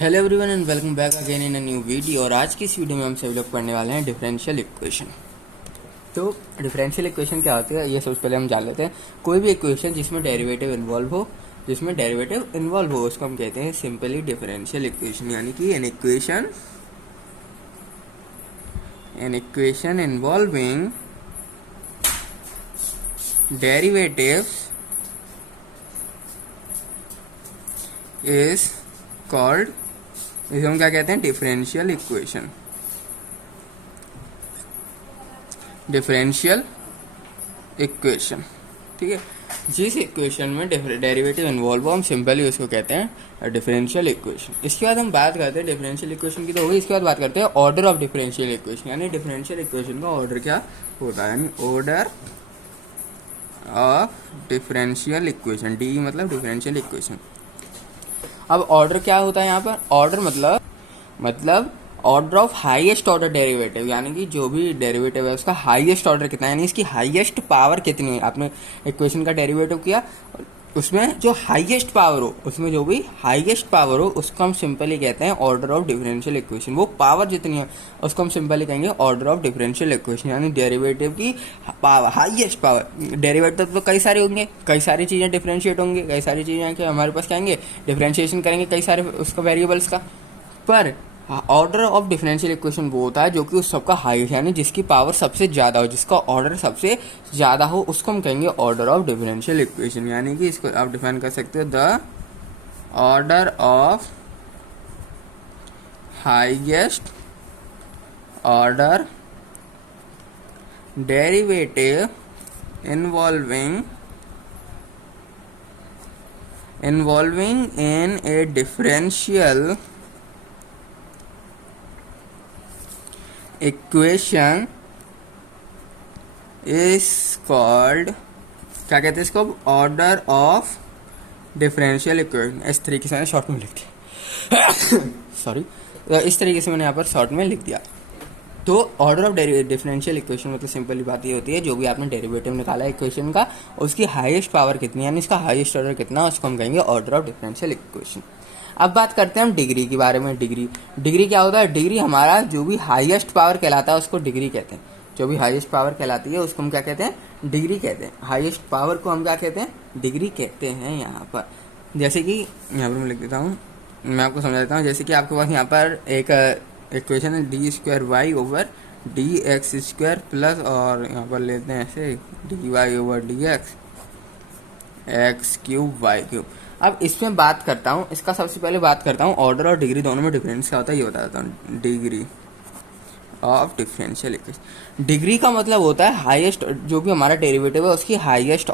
Hello everyone and welcome back again in a new video. और आज की इस वीडियो में हम डेवलप करने वाले हैं डिफरेंशियल इक्वेशन। तो डिफरेंशियल इक्वेशन क्या होती है ये सबसे पहले हम जान लेते हैं। कोई भी इक्वेशन जिसमें डेरिवेटिव इन्वॉल्व हो उसको हम कहते हैं सिंपली डिफरेंशियल इक्वेशन। यानी कि an equation involving derivatives is called, इसे हम क्या कहते हैं, डिफरेंशियल इक्वेशन। ठीक है, जिस इक्वेशन में डेरिवेटिव इन्वॉल्व हो हम सिंपली उसको कहते हैं डिफरेंशियल इक्वेशन। इसके बाद हम बात करते हैं डिफरेंशियल इक्वेशन की तो होगी। इसके बाद बात करते हैं ऑर्डर ऑफ डिफरेंशियल इक्वेशन। यानी डिफरेंशियल इक्वेशन का ऑर्डर क्या होता है, यानी order of differential equation. D मतलब डिफरेंशियल इक्वेशन। अब ऑर्डर क्या होता है यहाँ पर, ऑर्डर मतलब order of highest order derivative. यानी कि जो भी डेरिवेटिव है उसका हाईएस्ट ऑर्डर कितना है, यानी इसकी हाईएस्ट पावर कितनी है। आपने इक्वेशन का डेरिवेटिव किया, उसमें जो हाईएस्ट पावर हो, उसमें जो भी हाईएस्ट पावर हो उसको हम सिंपली कहते हैं ऑर्डर ऑफ डिफरेंशियल इक्वेशन। वो पावर जितनी है उसको हम सिंपली कहेंगे ऑर्डर ऑफ डिफरेंशियल इक्वेशन। यानी डेरिवेटिव की पावर, हाईएस्ट पावर। डेरिवेटिव तो कई सारे होंगे, कई सारी चीज़ें डिफरेंशिएट होंगे, कई सारी चीज़ें कि हमारे पास कहेंगे डिफरेंशिएशन करेंगे कई सारे उसका वेरिएबल्स का। पर ऑर्डर ऑफ डिफरेंशियल इक्वेशन वो होता है जो कि उस सबका हाईएस्ट, यानी जिसकी पावर सबसे ज़्यादा हो, जिसका ऑर्डर सबसे ज़्यादा हो, उसको हम कहेंगे ऑर्डर ऑफ डिफरेंशियल इक्वेशन। यानी कि इसको आप डिफाइन कर सकते हो the order of highest order derivative involving in a differential equation is called, क्या कहते हैं इसको, ऑर्डर ऑफ डिफरेंशियल इक्वेशन। इस तरीके से मैंने शॉर्ट में लिख दिया सॉरी, इस तरीके से मैंने यहाँ पर शॉर्ट में लिख दिया। तो ऑर्डर ऑफ डिफरेंशियल इक्वेशन मतलब सिंपली बात ये होती है, जो भी आपने डेरिवेटिव निकाला है इक्वेशन का, उसकी हाईएस्ट पावर कितनी है, यानी इसका हाईएस्ट ऑर्डर कितना, उसको हम कहेंगे ऑर्डर ऑफ डिफरेंशियल इक्वेशन। अब बात करते हैं हम डिग्री के बारे में। डिग्री क्या होता है, डिग्री हमारा जो भी हाईएस्ट पावर कहलाता है उसको डिग्री कहते हैं। जो भी हाईएस्ट पावर कहलाती है उसको हम क्या कहते हैं, डिग्री कहते हैं। हाईएस्ट पावर को हम क्या कहते हैं, डिग्री कहते हैं। यहाँ पर जैसे कि यहाँ पर मैं लिख देता हूँ, मैं आपको समझा देता हूँ। जैसे कि आपके पास यहाँ पर एक इक्वेशन है D square Y over D X square plus, और यहाँ पर लेते हैं ऐसे D Y over D X cube Y cube. अब इसमें बात करता हूँ, इसका सबसे पहले बात करता हूँ ऑर्डर और डिग्री दोनों में डिफरेंस क्या होता है ये बता देता हूँ। Degree of differential equation, degree का मतलब होता है हाईएस्ट, जो भी हमारा डेरिवेटिव है उसकी हाईएस्ट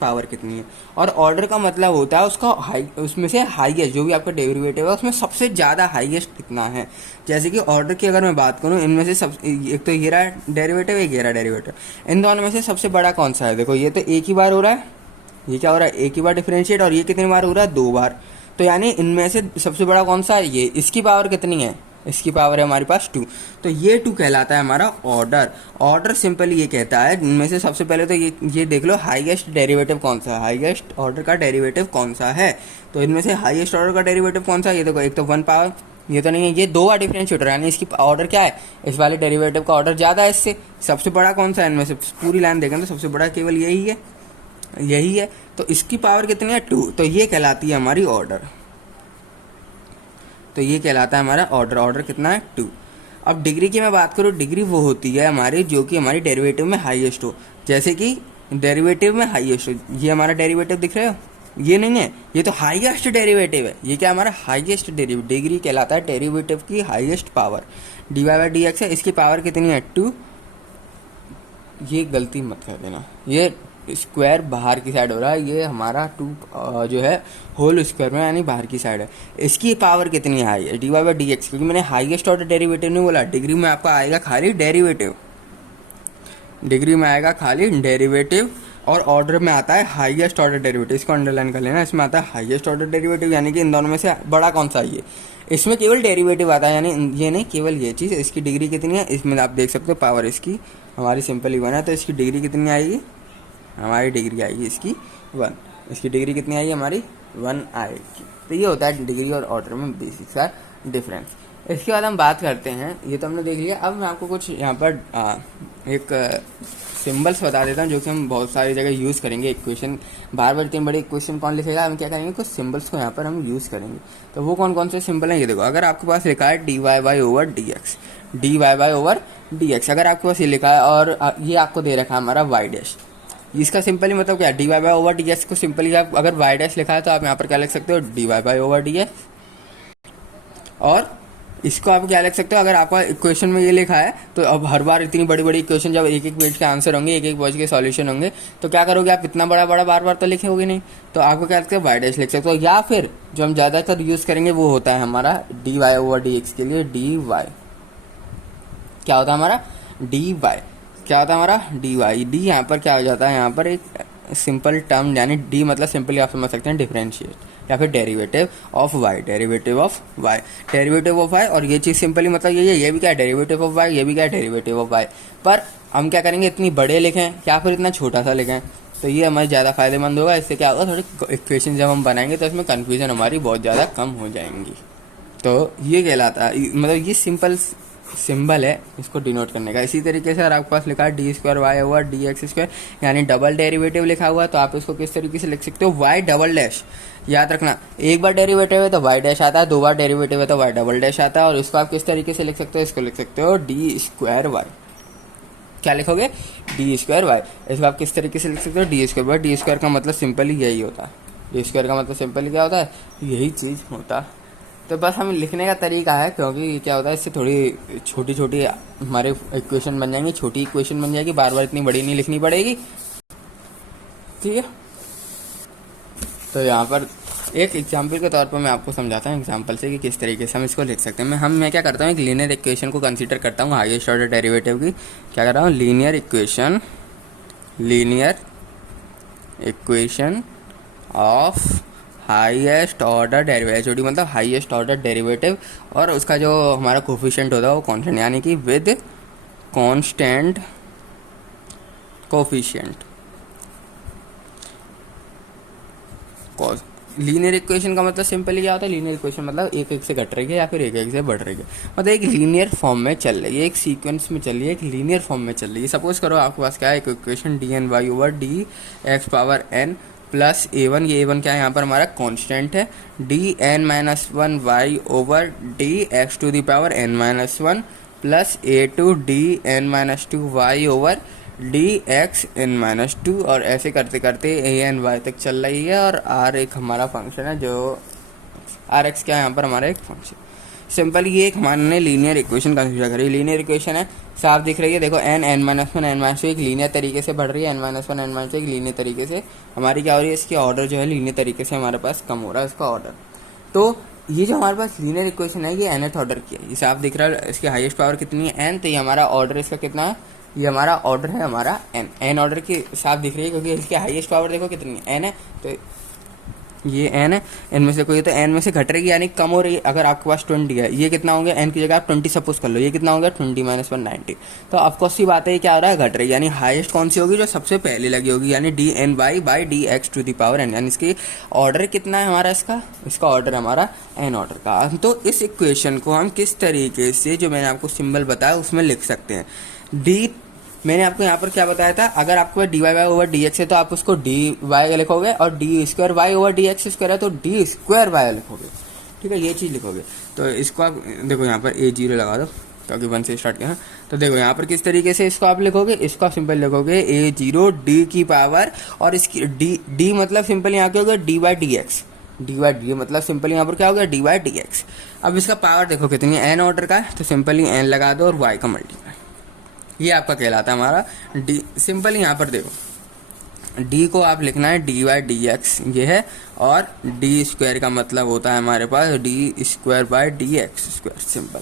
पावर कितनी है। और ऑर्डर का मतलब होता है उसका उसमें से हाईएस्ट, जो भी आपका डेरिवेटिव है उसमें सबसे ज़्यादा हाईएस्ट कितना है। जैसे कि ऑर्डर की अगर मैं बात करूँ, इनमें से सब, एक तो ये रहा डेरिवेटिव, एक ये रहा डेरिवेटिव, इन दोनों में से सबसे बड़ा कौन सा है। देखो ये तो एक ही बार हो रहा है, ये क्या हो रहा है, एक ही बार डिफरेंशिएट, और ये कितनी बार हो रहा है, 2 बार। तो यानी इनमें से सबसे बड़ा कौन सा है, ये। इसकी पावर कितनी है, इसकी पावर है हमारे पास 2, तो ये 2 कहलाता है हमारा ऑर्डर। ऑर्डर सिंपली ये कहता है, इनमें से सबसे पहले तो ये देख लो हाईएस्ट डेरिवेटिव कौन सा है, हाईएस्ट ऑर्डर का डेरिवेटिव कौन सा है। तो इनमें से हाईएस्ट ऑर्डर का डेरिवेटिव कौन सा है, ये देखो, एक तो 1 पावर, ये तो नहीं है, ये 2 बार डिफरेंशिएटर, यानी इसकी ऑर्डर क्या है, इस वाले डेरिवेटिव का ऑर्डर ज़्यादा है इससे। सबसे बड़ा कौन सा है इनमें से, पूरी लाइन देखें तो सबसे बड़ा केवल यही है। तो इसकी पावर कितनी है, 2, तो ये कहलाती है हमारी ऑर्डर। तो ये कहलाता है हमारा ऑर्डर। ऑर्डर कितना है, 2। अब डिग्री की मैं बात करूँ, डिग्री वो होती है हमारी जो कि हमारी डेरिवेटिव में हाईएस्ट हो। जैसे कि डेरिवेटिव में हाईएस्ट हो, ये हमारा डेरिवेटिव दिख रहे हो, ये नहीं है, ये तो हाईएस्ट डेरिवेटिव है। ये क्या हमारा हाईएस्ट डेरिवेटिव, डिग्री कहलाता है डेरिवेटिव की highest power. D Y by D X है, इसकी पावर कितनी है, 2। ये गलती मत कर देना, ये स्क्वायर बाहर की साइड हो रहा है, ये हमारा 2 जो है होल स्क्वायर में, यानी बाहर की साइड है। इसकी पावर कितनी हाई है, D Y by D X, क्योंकि मैंने हाईएस्ट ऑर्डर डेरिवेटिव नहीं बोला। डिग्री में आपका आएगा खाली डेरिवेटिव, डिग्री में आएगा खाली डेरिवेटिव, और ऑर्डर में आता है हाईएस्ट ऑर्डर डेरिवेटिव। इसको अंडरलाइन कर लेना, इसमें आता है हाईएस्ट ऑर्डर डेरिवेटिव, यानी कि इन दोनों में से बड़ा कौन सा है, ये। इसमें केवल डेरिवेटिव आता है, यानी ये नहीं, केवल ये चीज़। इसकी डिग्री कितनी है, इसमें आप देख सकते हो पावर इसकी हमारी सिंपली 1 है, तो इसकी डिग्री कितनी आएगी, हमारी डिग्री आएगी इसकी 1। इसकी डिग्री कितनी आएगी, हमारी 1 आएगी। तो ये होता है डिग्री और ऑर्डर में बेसिक सा डिफरेंस। इसके बाद हम बात करते हैं, ये तो हमने देख लिया। अब मैं आपको कुछ यहाँ पर एक सिंबल्स बता देता हूँ जो कि हम बहुत सारी जगह यूज़ करेंगे। इक्वेशन बार बार इतनी बड़ी इक्वेशन कौन लिखेगा, हम क्या करेंगे कुछ सिंबल्स को यहाँ पर हम यूज़ करेंगे। तो वो कौन कौन से सिंबल हैं ये देखो। अगर आपके पास लिखा है D Y Y over D X, D Y Y over D X, अगर आपके पास ये लिखा है और ये आपको दे रखा है हमारा वाई डैश, इसका सिंपली मतलब क्या है, D Y Y over D X को सिंपली आप अगर वाई डैश लिखा है तो आप यहाँ पर क्या लिख सकते हो, D Y Y over D X. और इसको आप क्या लिख सकते हो, अगर आपका इक्वेशन में ये लिखा है तो अब हर बार इतनी बड़ी बड़ी इक्वेशन जब एक एक पेज के आंसर होंगे, एक एक पेज के सॉल्यूशन होंगे, तो क्या करोगे आप, इतना बड़ा बड़ा बार बार तो लिखेंगे नहीं, तो आपको क्या लिखते हैं, वाई डैश लिख सकते हो। या फिर जो हम ज़्यादातर यूज़ करेंगे वो होता है हमारा D Y over D X के लिए डी वाई, क्या होता है हमारा डी वाई, क्या होता है हमारा डी वाई। डी यहाँ पर क्या हो जाता है, यहाँ पर एक सिंपल टर्म, यानी डी मतलब सिंपली आप समझ सकते हैं डिफरेंशिएट या फिर derivative of Y, derivative of Y, derivative of Y. और ये चीज़ सिंपली मतलब ये भी क्या है, डेरिवेटिव ऑफ वाई, ये भी क्या है, डेरिवेटिव ऑफ वाई। पर हम क्या करेंगे, इतनी बड़े लिखें या फिर इतना छोटा सा लिखें, तो ये हमारे ज़्यादा फायदेमंद होगा। इससे क्या होगा, थोड़ी इक्वेशन जब हम बनाएंगे तो इसमें कन्फ्यूजन हमारी बहुत ज़्यादा कम हो जाएंगी। तो ये कहलाता है, मतलब ये सिंपल सिंबल है इसको डिनोट करने का। इसी तरीके से अगर आपके पास लिखा है D square Y over D X square, यानी डबल डेरिवेटिव लिखा हुआ है, तो आप इसको किस तरीके से लिख सकते हो, वाई डबल डैश। याद रखना, एक बार डेरिवेटिव है तो वाई डैश आता है, दो बार डेरिवेटिव है तो वाई डबल डैश आता है। और इसको आप किस तरीके से लिख सकते हो, इसको लिख सकते हो डी स्क्वायर वाई, क्या लिखोगे, डी स्क्वायर वाई। इसको आप किस तरीके से लिख सकते हो, D square Y. D square का मतलब सिंपली यही होता है, डी स्क्वायर का मतलब सिंपली क्या होता है, यही चीज़ होता है। तो बस हम लिखने का तरीका है, क्योंकि क्या होता है इससे थोड़ी छोटी छोटी हमारे इक्वेशन बन जाएंगी, छोटी इक्वेशन बन जाएगी, बार बार इतनी बड़ी नहीं लिखनी पड़ेगी, ठीक है। तो यहाँ पर एक एग्जाम्पल के तौर पर मैं आपको समझाता हूँ एग्जाम्पल से कि किस तरीके से हम इसको लिख सकते हैं। मैं क्या करता हूँ, एक लीनियर इक्वेशन को कंसीडर करता हूँ, हाईएस्ट ऑर्डर डेरिवेटिव की क्या कर रहा हूँ, linear equation of highest order derivative, HOD मतलब हाईएस्ट ऑर्डर डेरिवेटिव, और उसका जो हमारा कोफिशिएंट होता है वो कांस्टेंट, यानी कि with constant coefficient. Linear equation का मतलब सिंपली क्या होता है, लीनियर इक्वेशन मतलब एक एक से घट रही है या फिर एक एक से बढ़ रही है, मतलब एक लीनियर फॉर्म में चल रही है, एक सीक्वेंस में चल रही है, एक लीनियर फॉर्म में चल रही है। सपोज करो आपके पास क्या है, एक equation D N Y over D X power N plus a1, ये a1 क्या है यहाँ पर हमारा कांस्टेंट है, D N minus one Y over D X to the power N minus one plus a2 D N minus two Y over D X N minus two, और ऐसे करते करते ए एन वाई तक चल रही है। और आर एक हमारा फंक्शन है, जो आर एक्स क्या है यहाँ पर हमारा एक फंक्शन। सिंपल ये एक हमारे लीनियर इक्वेशन कंसीडर करी, लीनियर इक्वेशन है, साफ दिख रही है, देखो N N minus one N minus two एक लीनियर तरीके से बढ़ रही है, N minus one N minus two एक लीनियर तरीके से हमारी क्या हो रही है, इसकी ऑर्डर जो है लीनियर तरीके से हमारे पास कम हो रहा है इसका ऑर्डर। तो ये जो हमारे पास लीनियर इक्वेशन है ये nth ऑर्डर की है, ये साफ दिख रहा है, इसकी हाईएस्ट पावर कितनी है, n, तो ये हमारा ऑर्डर इसका कितना है, ये हमारा ऑर्डर है हमारा n ऑर्डर की साफ दिख रही है, क्योंकि इसकी हाईएस्ट पावर देखो कितनी है, n है, तो ये n है, n में से कोई तो n में से घट रही है यानी कम हो रही है। अगर आपके पास 20 है, ये कितना होंगे, n की जगह आप 20 सपोज कर लो, ये कितना होगा 20 माइनस 1 90, तो ऑफकोर्स सी बात है ये क्या हो रहा है, घट रही है, यानी हाईएस्ट कौन सी होगी, जो सबसे पहले लगी होगी, यानी D N Y by D X to the power n, यानी इसकी ऑर्डर कितना है हमारा, इसका ऑर्डर हमारा n ऑर्डर का। तो इस इक्वेशन को हम किस तरीके से, जो मैंने आपको सिंबल बताया उसमें लिख सकते हैं। डी मैंने आपको यहाँ पर क्या बताया था, अगर आपको D Y Y over D X है तो आप उसको डी वाई लिखोगे, और D square Y over D X square है तो डी स्क्वायर वाई लिखोगे, ठीक है, ये चीज़ लिखोगे। तो इसको आप देखो यहाँ पर A0 लगा दो, क्योंकि 1 से स्टार्ट किया, तो देखो यहाँ पर किस तरीके से इसको आप लिखोगे, इसको आप सिंपल लिखोगे A0 डी की पावर, और इसकी डी मतलब सिंपल यहाँ क्या होगा, D Y D X, D Y D मतलब सिंपल यहाँ पर क्या होगा, डी वाई डी एक्स। अब इसका पावर देखो कितनी है, n ऑर्डर का है, तो सिंपली n लगा दो और y का मल्टीप्लाई, ये आपका कहलाता है हमारा डी। सिंपल यहाँ पर देखो डी को आप लिखना है डी वाई डी एक्स ये है, और डी स्क्वायर का मतलब होता है हमारे पास D square by D X square, simple.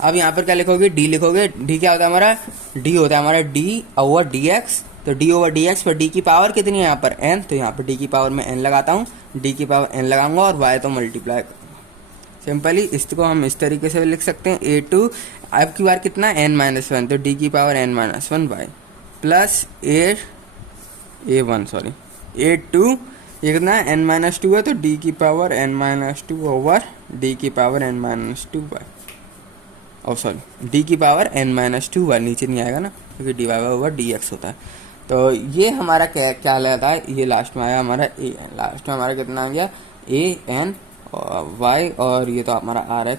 अब यहाँ पर क्या लिखोगे, डी लिखोगे, डी क्या होता है हमारा, डी होता है हमारा डी ओवर डी एक्स, तो डी ओवर डी एक्स पर डी की पावर कितनी है यहाँ पर n, तो यहाँ पर डी की पावर में n लगाता हूँ, डी की पावर n लगाऊंगा और y तो मल्टीप्लाई करूँगा। सिंपली इसको हम इस तरीके से लिख सकते हैं A2 अब की बार कितना n माइनस वन, तो डी की power n minus one by plus A1 A2 ये कितना है n-2 है, तो d की पावर n-2 ओवर d की पावर n-2 बाय, और सॉरी d की पावर n-2 बाय, नीचे नहीं आएगा ना क्योंकि dy ओवर dx होता है। तो ये हमारा क्या रहता है, ये लास्ट में आया हमारा a, लास्ट में हमारा कितना आ गया a n y, और ये तो हमारा rx।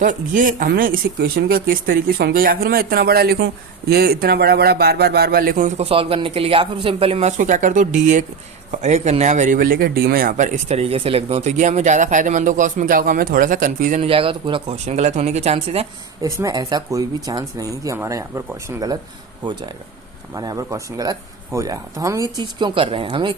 तो ये हमने इस इक्वेशन को किस तरीके से समझा, या फिर मैं इतना बड़ा लिखूं, ये इतना बड़ा बार बार लिखूं इसको सॉल्व करने के लिए, या फिर सिंपली मैं इसको क्या कर दूं, डी एक नया वेरिएबल लेके डी में यहाँ पर इस तरीके से लिख दूं, तो ये हमें ज़्यादा फायदेमंद होगा। उसमें क्या होगा, हमें थोड़ा सा कन्फ्यूजन हो जाएगा, तो पूरा क्वेश्चन गलत होने के चांसेस हैं। इसमें ऐसा कोई भी चांस नहीं कि हमारा यहाँ पर क्वेश्चन गलत हो जाएगा, हमारे यहाँ पर क्वेश्चन गलत हो जाएगा। तो हम ये चीज़ क्यों कर रहे हैं, हमें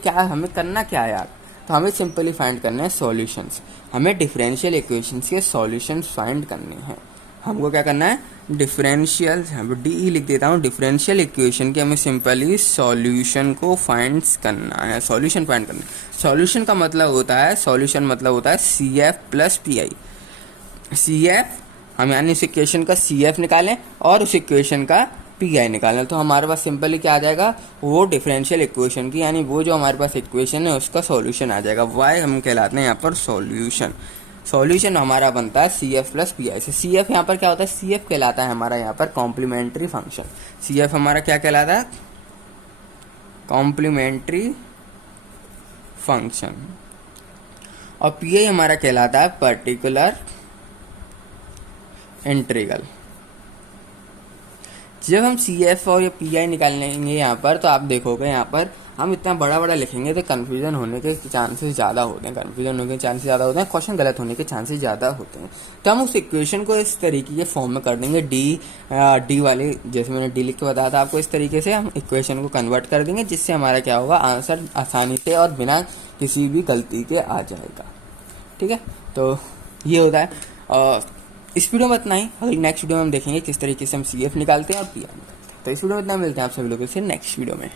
करना क्या है यार, तो हमें सिंपली फाइंड करने हैं सॉल्यूशंस। हमें डिफरेंशियल इक्वेशंस के सॉल्यूशंस फाइंड करने हैं। हमको क्या करना है, डिफरेंशियल, डी लिख देता हूँ, डिफरेंशियल इक्वेशन के हमें सिंपली सॉल्यूशन को फाइंड करना है, सॉल्यूशन फाइंड करना है। सॉल्यूशन का मतलब होता है, सॉल्यूशन मतलब होता है C F plus P I. C F, हम यानी उस इक्वेशन का सी एफ निकालें और उस इक्वेशन का पी आई निकालना, तो हमारे पास सिंपली क्या आ जाएगा, वो डिफरेंशियल इक्वेशन की, यानी वो जो हमारे पास इक्वेशन है उसका सॉल्यूशन आ जाएगा। वाई हम कहलाते हैं यहाँ पर सॉल्यूशन। सॉल्यूशन हमारा बनता है C F plus P I से। सी एफ यहाँ पर क्या होता है, सी एफ कहलाता है हमारा यहाँ पर कॉम्प्लीमेंट्री फंक्शन। सी एफ हमारा क्या कहलाता है, कॉम्प्लीमेंट्री फंक्शन। और पी आई हमारा कहलाता है पर्टिकुलर इंटीग्रल। जब हम सी एफ और या पी आई निकालेंगे यहाँ पर, तो आप देखोगे यहाँ पर हम इतना बड़ा लिखेंगे तो कन्फ्यूजन होने के चांसेस ज़्यादा होते हैं, क्वेश्चन गलत होने के चांसेस ज़्यादा होते हैं। तो हम उस इक्वेशन को इस तरीके के फॉर्म में कर देंगे, डी वाले, जैसे मैंने डी लिख के बताया था आपको, इस तरीके से हम इक्वेशन को कन्वर्ट कर देंगे, जिससे हमारा क्या होगा, आंसर आसानी से और बिना किसी भी गलती के आ जाएगा। ठीक है, तो ये होता है। इस वीडियो में इतना ही। अगली नेक्स्ट वीडियो में हम देखेंगे किस तरीके से हम सी एफ निकालते हैं और पी आई निकालते हैं। तो इस वीडियो में इतना, मिलते हैं आप सभी लोगों से नेक्स्ट वीडियो में।